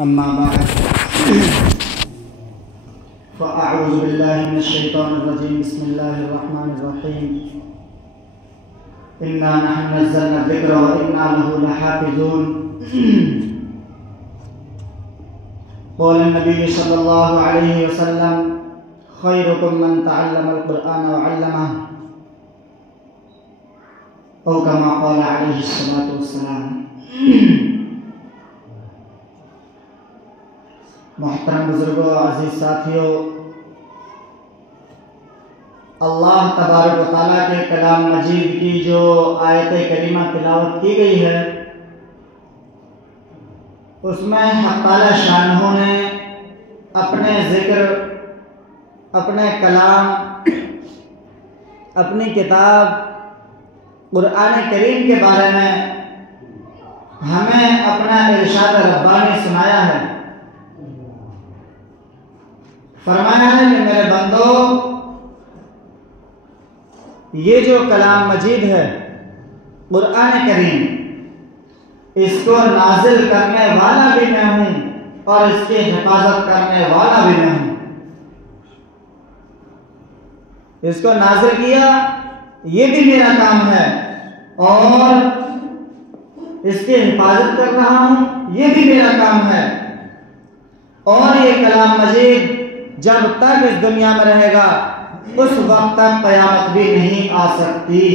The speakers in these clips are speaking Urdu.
أما بعد فأعوذ بالله من الشيطان الرجيم. بسم الله الرحمن الرحيم. إنا نحن نزلنا الذكر وإنا له لحافظون. قال النبي صلى الله عليه وسلم: خيركم من تعلم القرآن وعلمه، أو كما قال عليه الصلاة والسلام. محترم بزرگوں، عزیز ساتھیوں، اللہ تبارک و تعالیٰ کے کلام مجید کی جو آیت کریمہ تلاوت کی گئی ہے، اس میں حق تعالیٰ شانہ نے اپنے ذکر، اپنے کلام، اپنی کتاب قرآن کریم کے بارے میں ہمیں اپنا ارشاد ربانی سنایا ہے. فرمایا ہے کہ میرے بندو، یہ جو کلام مجید ہے قرآن کریم، اس کو نازل کرنے والا بھی میں ہوں اور اس کی حفاظت کرنے والا بھی میں ہوں. اس کو نازل کیا یہ بھی میرا کام ہے، اور اس کی حفاظت کر رہا ہوں یہ بھی میرا کام ہے. اور یہ کلام مجید جب تک اس دنیا میں رہے گا اس وقت تک قیامت بھی نہیں آ سکتی.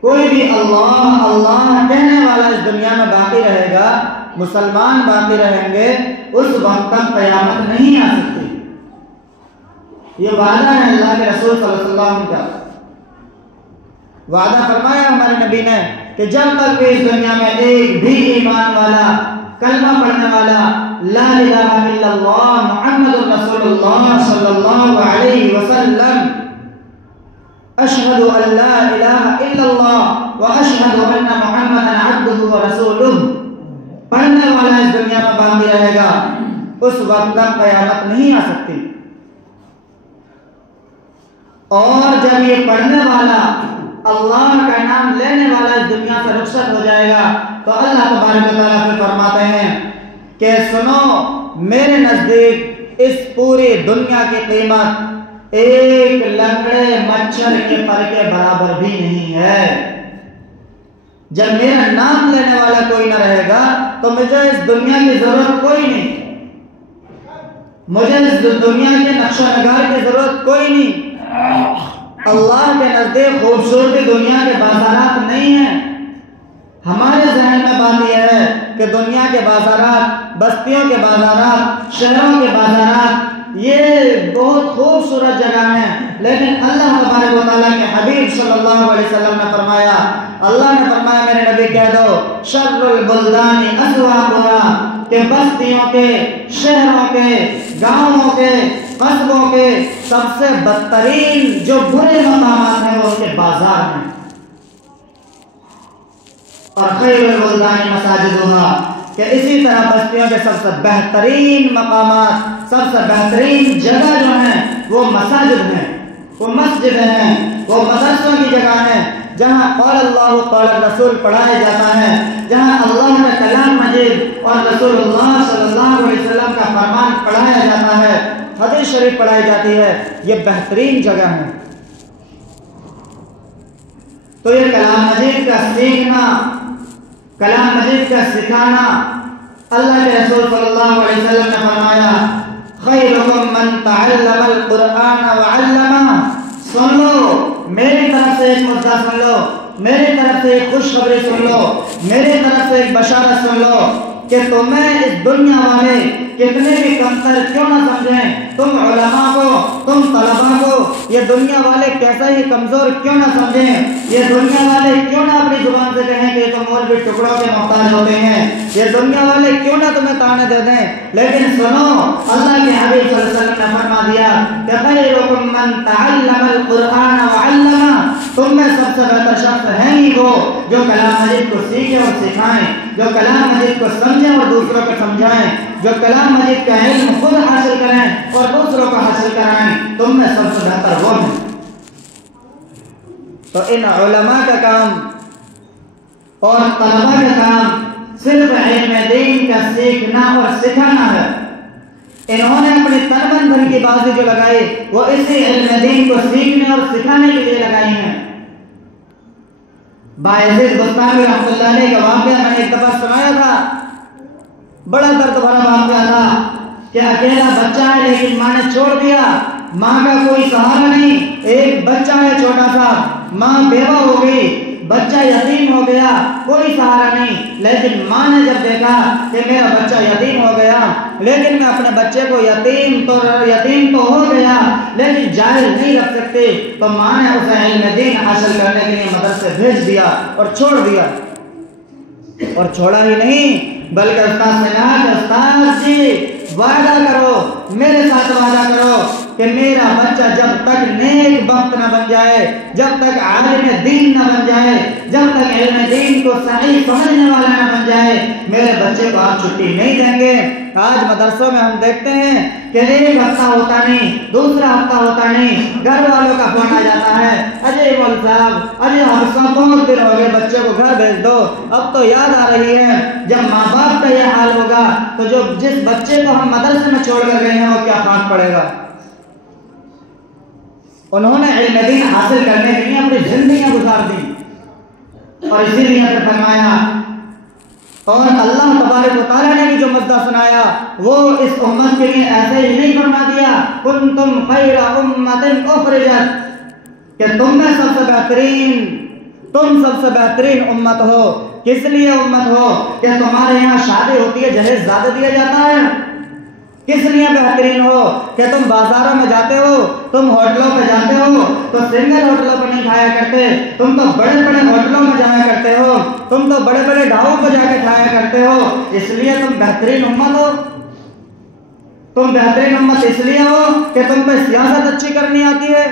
کوئی بھی اللہ اللہ کہنے والا اس دنیا میں باقی رہے گا، مسلمان باقی رہیں گے، اس وقت تک قیامت نہیں آ سکتی. یہ وعدہ ہے اللہ کے رسول صلی اللہ علیہ وسلم کا. وعدہ فرمایا ہمارے نبی نے کہ جب تک کہ اس دنیا میں ایک بھی ایمان والا، کلمہ پڑھنے والا، لا الہ الا اللہ محمد رسول اللہ صلی اللہ علیہ وسلم، اشہد ان لا الہ الا اللہ واشہد ان محمد عبدہ ورسولہ پڑھنے والا اس دنیا میں باقی رہے گا، اس وقت تک قیامت نہیں آ سکتی. اور جب یہ پڑھنے والا، اللہ کا نام لینے والا اس دنیا سے رخصت ہو جائے گا تو اللہ تبارک و تعالیٰ پھر فرماتے ہیں کہ سنو، میرے نزدیک اس پوری دنیا کی قیمت ایک لنگڑے مچھر کے پر کے برابر بھی نہیں ہے. جب میرا نام لینے والا کوئی نہ رہے گا تو مجھے اس دنیا کی ضرورت کوئی نہیں، مجھے اس دنیا کے نقشہ نگار کی ضرورت کوئی نہیں. اللہ کے نزدیک خوبصورتی دنیا کے بازارات نہیں ہیں. ہمارے ذہن میں بات یہ ہے کہ دنیا کے بازارات، بستیوں کے بازارات، شہروں کے بازارات یہ بہت خوبصورت جگہ ہیں، لیکن اللہ تبارک و تعالیٰ کے حبیب صلی اللہ علیہ وسلم نے فرمایا، اللہ نے فرمایا میرے نبی کہہ دو شر البلدان اسواقها، کہ بستیوں کے، شہروں کے، گاؤں کے، قصبوں کے سب سے بدترین جو برے مقامات ہیں وہ اس کے بازار ہیں. اور خیر البلدان مساجدها، کہ اسی طرح بستیوں کے سب سے بہترین مقامات، سب سے بہترین جگہ جو ہیں وہ مساجد ہیں، وہ مسجدیں ہیں، وہ مدرسوں کی جگہ ہیں، جہاں قول اللہ قول رسول پڑھایا جاتا ہے، جہاں اللہ کا کلام مجید اور رسول اللہ صلی اللہ علیہ وسلم کا فرمان پڑھایا جاتا ہے، حدیث شریف پڑھائی جاتی ہے، یہ بہترین جگہ ہیں. تو یہ کلام مجید کا سیکھنا، کلام مجید کا سکھانا، اللہ کے رسول صلی اللہ علیہ وسلم نے فرمایا خیرکم من تعلم القرآن وعلمہ. سن لو، میری طرف سے ایک مدعا سن لو، میری طرف سے ایک خوشخبری سن لو، میری طرف سے ایک بشارت سن لو کہ تمہیں اس دنیا والے کتنے بھی کمتر کیوں نہ سمجھیں، تم علماء کو، تم طلباء کو یہ دنیا والے کیسا ہی کمزور کیوں نہ سمجھیں، یہ دنیا والے کیوں نہ اپنی زبان سے کہیں کہ یہ تو مولوی ٹکڑوں کے محتاج ہوتے ہیں، یہ دنیا والے کیوں نہ تمہیں تانے دے دیں، لیکن سنو، اللہ کے حبیب صلی اللہ علیہ وسلم نے فرما دیا کہ خیرکم من تعلم القرآن وعلمہ، تم میں سب سے بہتر شخص ہیں ہی وہ جو کلام مجید کو سیکھیں اور سکھائیں، جو کلام مجید کو سمجھیں اور دوسروں کو سمجھائیں، جو کلام مجید کا علم خود حاصل کریں اور دوسروں کو حاصل کرائیں. تم میں سب سے بہتر وہ ہیں. تو ان علماء کا کام اور طلباء کا کام صرف علم دین کا سیکھنا اور سکھانا ہے۔ انہوں نے اپنی تن من دھن کی بازی جو لگائی وہ اسی علم دین کو سیکھنے اور سکھانے کے لیے لگائی ہیں۔ بایزید بستامی رحمۃ اللہ علیہ کا واقعہ میں نے ایک دفعہ سنایا تھا، بڑا درد بھرا واقعہ تھا کہ اکیلا بچہ ہے لیکن ماں نے چھوڑ دیا، ماں کا کوئی سہارا نہیں، ایک بچہ ہے چھوٹا سا، ماں بیوہ ہو گئی، بچہ یتیم ہو گیا، کوئی سہارا نہیں، لیکن ماں نے جب دیکھا کہ میرا بچہ یتیم ہو گیا، لیکن میں اپنے بچے کو یتیم تو ہو گیا لیکن جاہل نہیں رکھ سکتے، تو ماں نے اسے علم دین حاصل کرنے کے لیے مدرسے بھیج دیا اور چھوڑ دیا، اور چھوڑا ہی نہیں بلکہ استاد سے کہا کہ استاد جی وعدہ کرو، میرے ساتھ وعدہ کرو کہ میرا بچہ جب تک نیک بخت نہ بن جائے، جب تک عالم دین نہ بن جائے، جب تک علم دین کو صحیح سمجھنے والا نہ بن جائے، میرے بچے کو آپ چھٹی نہیں دیں گے۔ آج مدرسوں میں ہم دیکھتے ہیں کہ ایک ہفتہ ہوتا نہیں، دوسرا ہفتہ ہوتا نہیں، گھر والوں کا فون آ جاتا ہے، اجے مول صاحب اجے ہفتہ 5 دن ہو گئے بچے کو گھر بھیج دو، اب تو یاد آ رہی ہے۔ جب ماں باپ کا یہ حال ہوگا تو جس بچے کو ہم مدرسے میں چھوڑ کر گئے ہیں وہ کیا فرق پڑے گا؟ انہوں نے علم دین حاصل کرنے کے لیے اپنی زندگیاں گزار دی، اور اسی لیے پھر فرمایا، اور اللہ تبارک و تعالیٰ نے بھی جو مدہ سنایا وہ اس امت کے لیے ایسے ہی نہیں فرما دیا، کنتم خیر امت اخرجت، کہ تم میں سب سے بہترین امت ہو۔ کس لیے امت ہو؟ کہ تمہارے یہاں شادی ہوتی ہے جہیز زیادہ دیا جاتا ہے۔ کس لیے بہترین ہو؟ کہ تم بازاروں میں جاتے ہو، تم ہوٹلوں پہ جاتے ہو تو سنگل ہوٹلوں پہ نہیں کھایا کرتے، تم تو بڑے بڑے ہوٹلوں میں جایا کرتے ہو، تم تو بڑے بڑے ڈھابوں پہ جا کے کھایا کرتے ہو، اس لیے تم بہترین امت ہو۔ تم بہترین امت اس لیے ہو کہ تم پہ سیاست اچھی کرنی آتی ہے،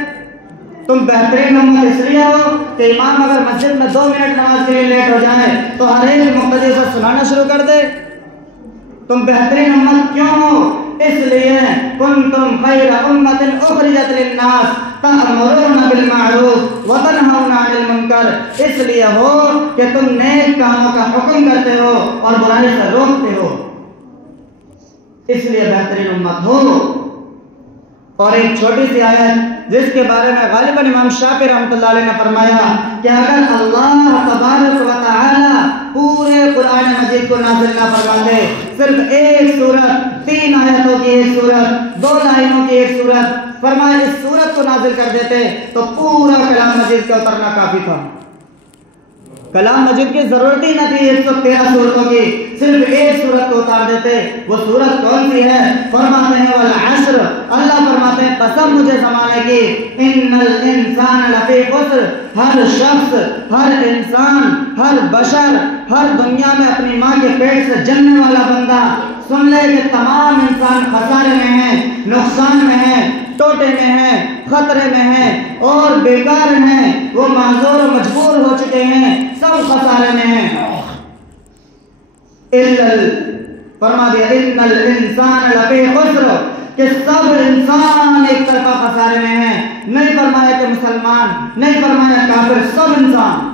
تم بہترین امت اس لیے ہو کہ امام اگر مسجد میں 2 منٹ نماز کے لیے لیٹ ہو جائے تو ہر ایک مقتدی سے سنانا شروع کر دے۔ تم بہترین امت کیوں ہو؟ اس لیے کنتم خیر امت اخرجت للناس تأمرون بالمعروف وتنہون عن المنکر، اس لیے ہو کہ تم نیک کاموں کا حکم کرتے ہو اور برائی سے روکتے ہو، اس لیے بہترین امت ہو۔ اور ایک چھوٹی سی آیت جس کے بارے میں غالباً امام شافعی رحمۃ اللہ علیہ نے فرمایا کہ اگر اللہ تبارک و تعالی پورے قرآن مجید کو نازل نہ فرماتے، صرف ایک سورت، 3 آیتوں کی ایک سورت، 2 لائنوں کی ایک سورت، فرمایا اس سورت کو نازل کر دیتے تو پورا کلام مجید کا اترنا کافی تھا۔ کلام مجید کی ضرورت ہی نہ تھی 113 سورتوں کی، صرف ایک سورت کو اتار دیتے۔ وہ سورت کون سی ہے؟ فرماتے ہیں والعصر، اللہ فرماتے ہیں قسم مجھے زمانے کی، ان الانسان لفی خسر، ہر شخص، ہر انسان، ہر بشر، ہر دنیا میں اپنی ماں کے پیٹ سے جننے والا بندہ سن لے کہ تمام انسان خسارے میں ہیں، نقصان میں ہیں، ٹوٹے میں ہیں، خطرے میں ہیں اور بیکار ہیں، وہ معذور و مجبور ہو چکے ہیں، سب خسارے میں ہیں۔ فرما دیا ان الانسان لفی خسر، کہ سب انسان ایک طرفہ خسارے میں ہیں، نہیں فرمایا کہ مسلمان، نہیں فرمایا کافر، سب انسان۔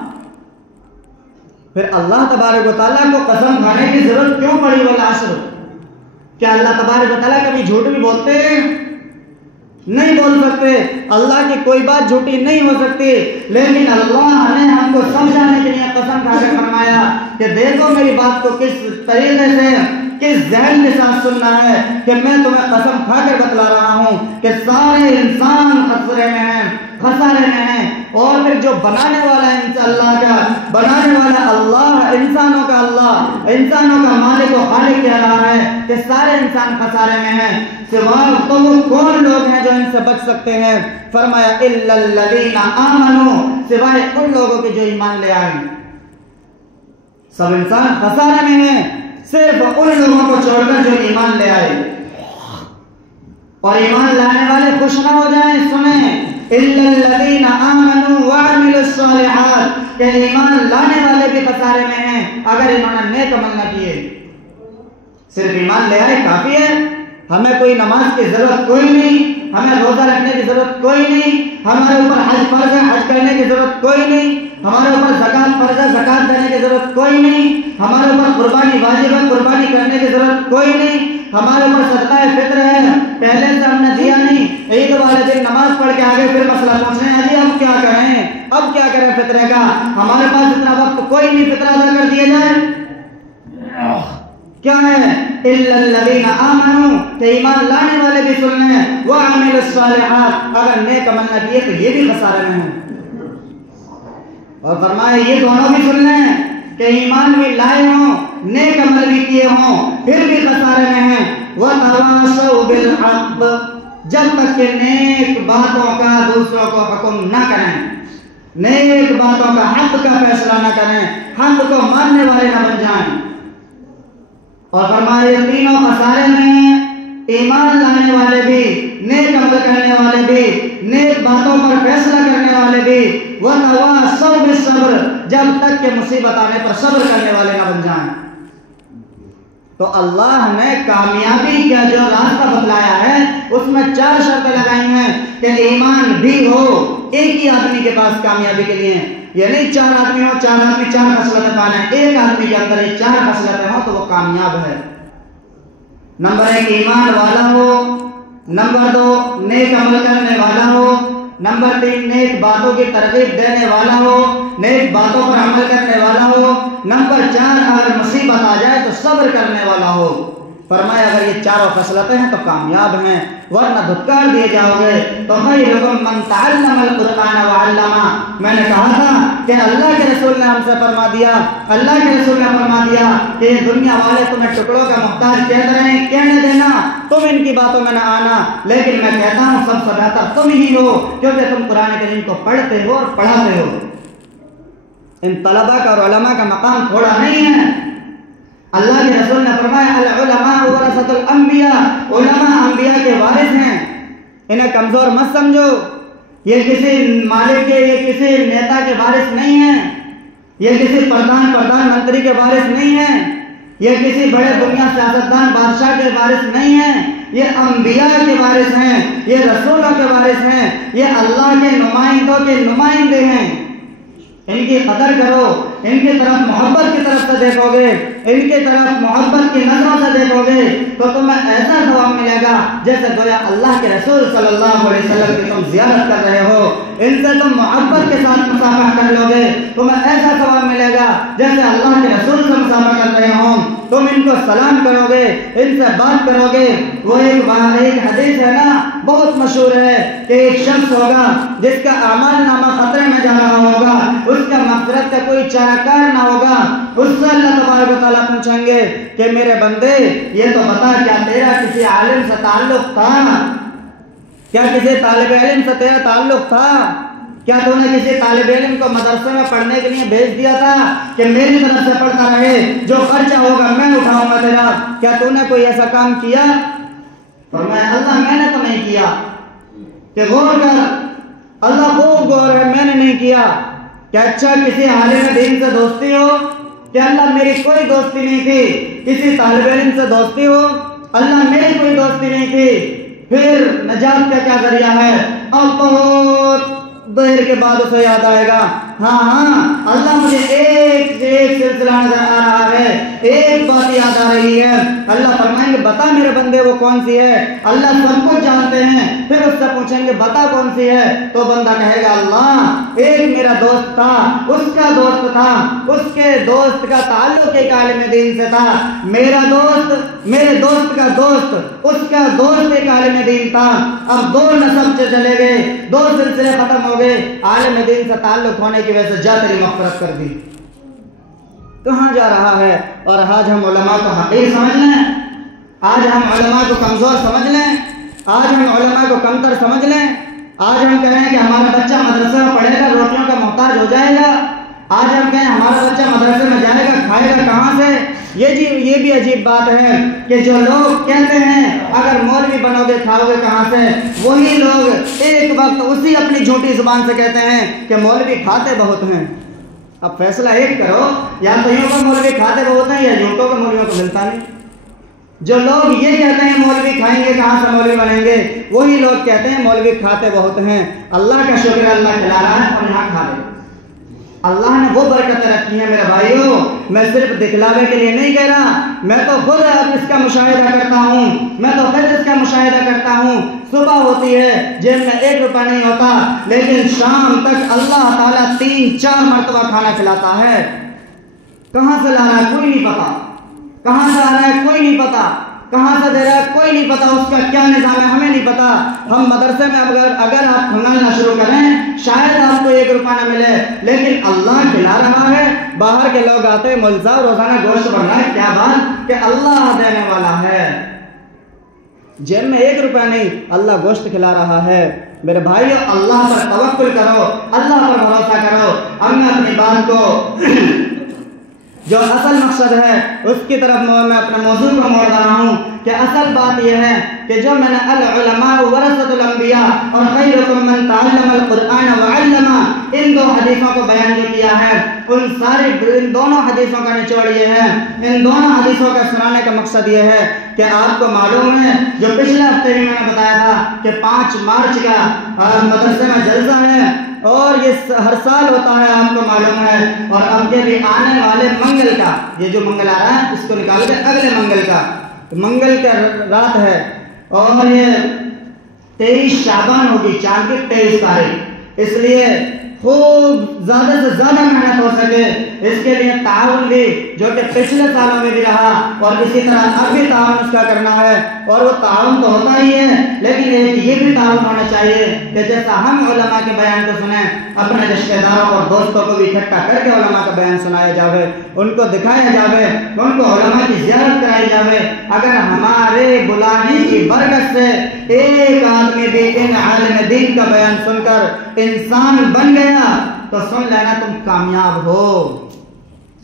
پھر اللہ تبارک و تعالیٰ کو قسم کھانے کی ضرورت کیوں پڑی والعصر؟ کیا اللہ تبارک و تعالیٰ کبھی جھوٹ بھی بولتے ہیں؟ نہیں بول سکتے، اللہ کی کوئی بات جھوٹی نہیں ہو سکتی، لیکن اللہ نے ہم کو سمجھانے کے لیے قسم کھا کے فرمایا کہ دیکھو میری بات کو کس طریقے سے، کس ذہن کے ساتھ سننا ہے، کہ میں تمہیں قسم کھا کر بتلا رہا ہوں کہ سارے انسان خسارے میں ہیں، خسارے میں ہیں، اور پھر جو بنانے والا ہے اللہ کا، بنانے والا اللہ، انسانوں کا اللہ، انسانوں کا مالک و خالق کہہ رہا ہے کہ سارے انسان خسارے میں ہیں، سوائے تو وہ کون لوگ ہیں جو ان سے بچ سکتے ہیں؟ فرمایا الا الذین آمنوا، سوائے ان لوگوں کے جو ایمان لے آئے۔ سب انسان خسارے میں ہیں صرف ان لوگوں کو چھوڑ کر جو ایمان لے آئے، اور ایمان لانے والے خوش نہ ہو جائیں، سنیں الا الذین آمنوا وعملوا الصالحات، کہ ایمان لانے والے بھی خسارے میں ہیں اگر انہوں نے نیک عمل نہ کیے۔ صرف ایمان لے آئے کافی ہے، ہمیں کوئی نماز کی ضرورت کوئی نہیں، ہمیں روزہ رکھنے کی ضرورت کوئی نہیں، ہمارے اوپر حج فرض ہے حج کرنے کی ضرورت کوئی نہیں، ہمارے اوپر زکات فرض ہے، زکات دینے کی ضرورت کوئی نہیں، ہمارے اوپر قربانی واجب ہے، قربانی کرنے کی ضرورت کوئی نہیں، ہمارے اوپر صدقہ فطر ہے، پہلے سے ہم نے دیا نہیں، عید والے دن نماز پڑھ کے آگے پھر مسئلہ پوچھ رہے ہیں جی اب کیا کریں، اب کیا کریں فطرے کا، ہمارے پاس اتنا وقت کوئی نہیں فطرہ ادا کر دیا جائے۔ کیا ہے اِلَّا الَّذِينَ آمَنُوا کہ ایمان لانے والے بھی سن لیں، وَعَمِلُوا الصَّالِحَاتِ اگر نیک عمل نہ کیے تو یہ بھی خسارے میں ہیں۔ اور فرمایا یہ دونوں بھی سن لیں کہ ایمان بھی لائے ہوں، نیک عمل بھی کیے ہوں، پھر بھی خسارے میں ہیں۔ وَتَوَاصَوْا بِالْحَقِّ جب تک کہ نیک باتوں کا دوسروں کو حکم نہ کریں، نیک باتوں کا حق کا فیصلہ نہ کریں، حق کو ماننے والے نہ بن جائیں۔ اور فرمایا یہ تینوں خسارے میں ہیں، ایمان لانے والے بھی، نیک عمل کرنے والے بھی، نیک باتوں پر فیصلہ کرنے والے بھی، وَتَوَاصَوْا بِالصَّبْرِ جب تک کہ مصیبت آنے پر صبر کرنے والے نہ بن جائیں۔ تو اللہ نے کامیابی کا جو راستہ بتلایا ہے اس میں 4 شرطیں لگائی ہیں کہ ایمان بھی ہو، ایک ہی آدمی کے پاس کامیابی کے لیے، یعنی 4 آدمی ہو، 4 آدمی 4 خصلتیں پانے، ایک آدمی کے اندر یہ 4 خصلتیں ہوں تو وہ کامیاب ہے۔ نمبر 1 ایمان والا ہو، نمبر 2 نیک عمل کرنے والا ہو، نمبر 3 نیک باتوں کی ترغیب دینے والا ہو، نیک باتوں پر عمل کرنے والا ہو، نمبر 4 اگر مصیبت آ جائے تو صبر کرنے والا ہو۔ فرمایا اگر یہ 4 خصلتیں ہیں تو کامیاب ہیں، ورنہ دھتکار دیے جاؤ گے۔ تو خیرکم من تعلم القرآن وعلمہ، میں نے کہا تھا کہ اللہ کے رسول نے ہم سے فرما دیا، اللہ کے رسول نے فرما دیا کہ یہ دنیا والے تمہیں ٹکڑوں کا محتاج کہہ رہے ہیں، کہنے دینا، تم ان کی باتوں میں نہ آنا، لیکن میں کہتا ہوں سب سے بہتر تم ہی ہو کیونکہ تم قرآن کریم کو پڑھتے ہو اور پڑھاتے ہو۔ ان طلبہ کا اور علماء کا مقام تھوڑا نہیں ہے۔ اللہ کے رسول نے فرمایا العلماء ورثۃ الانبیاء، علماء انبیاء کے وارث ہیں، انہیں کمزور مت سمجھو، یہ کسی مالک کے، یہ کسی نیتا کے وارث نہیں ہیں، یہ کسی پردھان منتری کے وارث نہیں ہیں، یہ کسی بڑے دنیا سیاستدان بادشاہ کے وارث نہیں ہیں، یہ انبیاء کے وارث ہیں، یہ رسولوں کے وارث ہیں، یہ اللہ کے نمائندوں کے نمائندے ہیں۔ ان کی قدر کرو، ان کی طرف محبت کی طرف سے دیکھو گے، ان کی طرف محبت کی نظروں سے دیکھو گے تو تمہیں ایسا ثواب ملے گا جیسے گویا اللہ کے رسول صلی اللہ علیہ وسلم کی تم زیارت کر رہے ہو، ان سے تم محبت کے ساتھ مصافحہ کر لو گے، تمہیں ایسا ثواب ملے گا جیسے اللہ کے رسول سے مصافحہ کر رہے ہوں، تم ان کو سلام کرو گے، ان سے بات کرو گے۔ وہ ایک حدیث ہے نا بہت مشہور ہے کہ ایک شخص ہوگا جس کا اعمال نامہ خطرے میں جا رہا ہوگا، اس کا مغفرت کا کوئی چارہ کار نہ ہوگا، اس سے اللہ تبارک و تعالیٰ پوچھیں گے کہ میرے بندے یہ تو بتا کیا تیرا کسی عالم سے تعلق تھا، کیا کسی طالب علم سے تیرا تعلق تھا، کیا تو نے کسی طالب علم کو مدرسے میں پڑھنے کے لیے بھیج دیا تھا کہ میری طرف سے پڑھتا رہے، جو خرچہ ہوگا میں اٹھاؤں گا تیرا، کیا تو نے کوئی ایسا کام کیا؟ فرمایا اللہ میں نے تو نہیں کیا، کہ غور کر، اللہ خوب غور ہے، میں نے نہیں کیا۔ کہ اچھا کسی عالم دین سے دوستی ہو؟ کہ اللہ میری کوئی دوستی نہیں تھی۔ کسی طالب علم سے دوستی ہو؟ اللہ میری کوئی دوستی نہیں تھی۔ پھر نجات کا کیا ذریعہ ہے؟ اب بہت دیر کے بعد اسے یاد آئے گا، ہاں اللہ مجھے ایک سے ایک سلسلہ نظر آ رہا ہے، ایک بات یاد آ رہی ہے۔ اللہ فرمائیں گے بتا میرے بندے وہ کون سی ہے؟ اللہ سب کو جانتے ہیں، پھر اس سے پوچھیں گے بتا کون سی ہے؟ تو بندہ کہے گا اللہ ایک میرا دوست تھا، اس کا دوست تھا، اس کے دوست کا تعلق ایک عالم دین سے تھا، میرا دوست میرے دوست کا دوست، اس کا دوست ایک عالم دین تھا، اب 2 نسب سے چلے گئے، 2 سلسلے ختم ہو گئے، عالم دین سے تعلق ہونے کی وجہ سے جا تیری مغفرت کر دی۔ کہاں جا رہا ہے؟ اور آج ہم علماء کو حقیر سمجھ لیں، آج ہم علماء کو کمزور سمجھ لیں، آج ہم علماء کو کمتر سمجھ لیں، آج ہم کہیں کہ ہمارا بچہ مدرسے میں پڑھے گا روٹیوں کا محتاج ہو جائے گا، آج ہم کہیں ہمارا بچہ مدرسے میں جائے گا کھائے گا کہاں سے؟ یہ بھی عجیب بات ہے کہ جو لوگ کہتے ہیں اگر مولوی بنو گے کھاؤ گے کہاں سے، وہی لوگ ایک وقت اسی اپنی جھوٹی زبان سے کہتے ہیں کہ مولوی کھاتے بہت ہیں۔ اب فیصلہ ایک کرو، یا تو یوں کو مولوی کھاتے بہت ہیں یا یوں کو مولویوں کو ملتا نہیں۔ جو لوگ یہ کہتے ہیں مولوی کھائیں گے کہاں سے مولوی بنیں گے، وہی لوگ کہتے ہیں مولوی کھاتے بہت ہیں۔ اللہ کا شکر ہے اللہ کھلا رہا ہے اور یہاں کھا رہے ہیں۔ اللہ نے وہ برکتیں رکھی ہیں میرے بھائیوں، میں صرف دکھلاوے کے لیے نہیں کہہ رہا، میں تو خود اب اس کا مشاہدہ کرتا ہوں، میں تو خود اس کا مشاہدہ کرتا ہوں۔ صبح ہوتی ہے جیب میں 1 روپیہ نہیں ہوتا، لیکن شام تک اللہ تعالیٰ 3-4 مرتبہ کھانا کھلاتا ہے۔ کہاں سے لا رہا ہے کوئی نہیں پتا، کہاں سے آ رہا ہے کوئی نہیں پتا، کہاں سے دے رہا ہے کوئی نہیں پتا، اس کا کیا نظام ہے ہمیں نہیں پتا۔ ہم مدرسے میں اگر آپ کھنگالنا شروع کریں شاید آپ کو 1 روپیہ نہ ملے، لیکن اللہ کھلا رہا ہے۔ باہر کے لوگ آتے ملزا روزانہ گوشت بن رہا ہے، کیا بات کہ اللہ دینے والا ہے، جیب میں 1 روپیہ نہیں، اللہ گوشت کھلا رہا ہے۔ میرے بھائیو اللہ پر توکل کرو، اللہ پر بھروسہ کرو۔ اب میں اپنی بات کو جو اصل مقصد ہے اس کی طرف میں اپنے موضوع کو موڑ رہا ہوں کہ اصل بات یہ ہے کہ جو میں نے العلماء ورثۃ الانبیاء اور خیرکم من تعلم القرآن وعلمہ ان 2 حدیثوں کو بیان جو کیا ہے، ان دونوں حدیثوں کا نچوڑ یہ ہے، ان دونوں حدیثوں کا سنانے کا مقصد یہ ہے کہ آپ کو معلوم ہے جو پچھلے ہفتے بھی میں نے بتایا تھا کہ 5 مارچ کا مدرسے میں جلسہ ہے اور یہ ہر سال ہوتا ہے، آپ کو معلوم ہے، اور اب کے بھی آنے والے منگل کا، یہ جو منگل آ رہا ہے اس کو نکال کے اگلے منگل کا رات ہے، اور یہ 23 شعبان ہوگی، چاند کی 23 تاریخ، اس لیے خوب زیادہ سے زیادہ محنت ہو سکے اس کے لیے تعاون بھی جو کہ پچھلے سالوں میں بھی رہا اور اسی طرح اب بھی تعاون اس کا کرنا ہے، اور وہ تعاون تو ہوتا ہی ہے لیکن یہ بھی تعاون ہونا چاہیے کہ جیسا ہم علماء کے بیان کو سنیں اپنے رشتہ داروں اور دوستوں کو بھی اکٹھا کر کے علماء کا بیان سنایا جاوے، ان کو دکھایا جاوے، ان کو علماء کی زیارت کرائی جاوے۔ اگر ہمارے بلانے کی برکت سے ایک آدمی بھی ان عالم دین کا بیان سن کر انسان بن گیا تو سن لینا تم کامیاب ہو،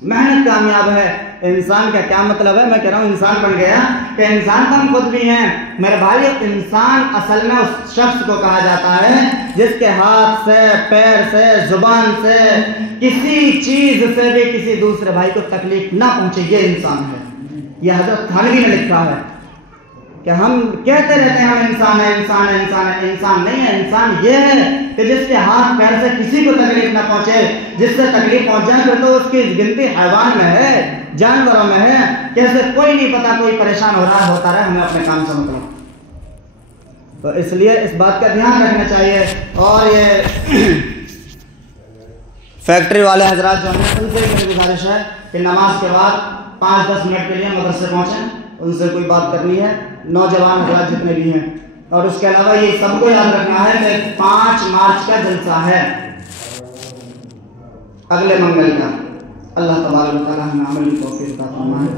محنت کامیاب ہے۔ انسان کا کیا مطلب ہے؟ میں کہہ رہا ہوں انسان بن گیا کہ انسان تو ہم خود بھی ہیں میرے بھائی۔ انسان اصل میں اس شخص کو کہا جاتا ہے جس کے ہاتھ سے، پیر سے، زبان سے، کسی چیز سے بھی کسی دوسرے بھائی کو تکلیف نہ پہنچے، یہ انسان ہے۔ یہ حضرت تھانوی نے لکھا ہے کہ ہم کہتے رہتے ہیں ہم انسان ہے، انسان ہے، انسان ہے، انسان نہیں ہے۔ انسان یہ ہے کہ جس کے ہاتھ پیر سے کسی کو تکلیف نہ پہنچے، جس سے تکلیف پہنچ جائے پھر تو اس کی گنتی حیوان میں ہے، جانوروں میں ہے، کیسے کوئی نہیں پتا، کوئی پریشان ہو رہا ہوتا رہے، ہمیں اپنے کام سے مطلب۔ تو اس لیے اس بات کا دھیان رکھنا چاہیے۔ اور یہ فیکٹری والے حضرات جو ہیں ان سے میری گزارش ہے کہ نماز کے بعد 5-10 منٹ کے لیے مدرسے پہنچیں، ان سے کوئی بات کرنی ہے، نوجوان حضرات جتنے بھی ہیں۔ اور اس کے علاوہ یہ سب کو یاد رکھنا ہے کہ 5 مارچ کا جلسہ ہے اگلے منگل کا۔ اللہ تبارک و تعالی ہمیں عمل کی توفیق عطا فرمائے۔